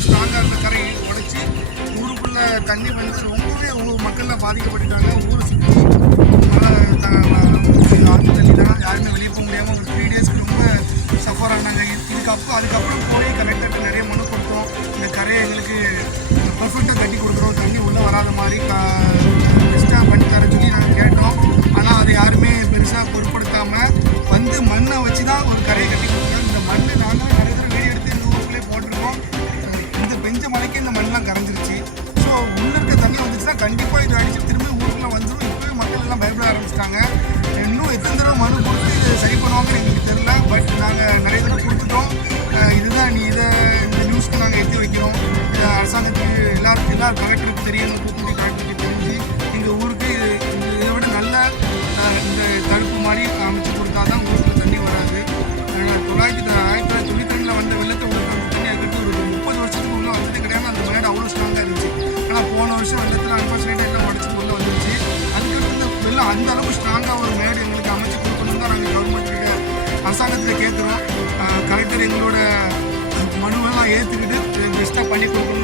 ரொம்ப ஸ்ட்ராங்காக இருந்த கரையை உடைச்சி ஊருக்குள்ளே தண்ணி வந்து ரொம்பவே ஊர் மக்கள்லாம் பாதிக்கப்பட்டுட்டாங்க. ஊரை சுற்றி ஆற்று தண்ணி தான். யாருமே வெளியே போக முடியாமல் ஒரு த்ரீ டேஸ்க்கு ரொம்ப சஃபர் ஆனாங்க. இதுக்கப்புறம் அதுக்கப்புறம் போய் கலெக்டர்கிட்ட நிறைய மனு கொடுத்தோம். இந்த கரையை எங்களுக்கு பர்ஃபெக்டாக கட்டி கொடுக்குறோம். தண்ணி உள்ளே வராத மாதிரி பெஸ்ட்டாக பண்ணி தர சொல்லி நாங்கள் கேட்டோம். ஆனால் அதை யாருமே பெருசாக பொருட்படுத்தாமல் வந்து மண்ணை வச்சு தான் ஒரு கரையை கட்டி கொடுத்தோம். மழைக்கு இந்த மண்ணெலாம் கரைஞ்சிருச்சு. ஸோ உள்ள இருக்க தண்ணி வந்துச்சுன்னா கண்டிப்பாக இது அடிச்சு திரும்பி ஊருக்குள்ளே வந்துடும் இப்போவே மக்கள் எல்லாம் பயப்பட ஆரம்பிச்சிட்டாங்க. இன்னும் எத்தனை தடவை மனு கொடுத்து இதை சரி பண்ணுவாங்கன்னு எங்களுக்கு தெரியல. பட் நாங்கள் நிறைய தடவை கொடுத்துட்டோம். இதுதான் நீ இதை இந்த நியூஸ்க்கு நாங்கள் எடுத்து வைக்கிறோம். அரசாங்கத்துக்கு எல்லாருக்கும் எல்லாரும் கலெக்டருக்கு அந்த அளவுக்கு ஸ்ட்ராங்காக ஒரு மேடு எங்களுக்கு அமைச்சு கொடுக்கணும் தான் நாங்கள் கவர்மெண்ட்டுக்கு கிட்ட அரசாங்கத்தில் கேட்குறோம் கலெக்டர் எங்களோட மனுவெல்லாம் ஏற்றுக்கிட்டு பெஸ்ட்டாக பண்ணி கொடுக்கணும்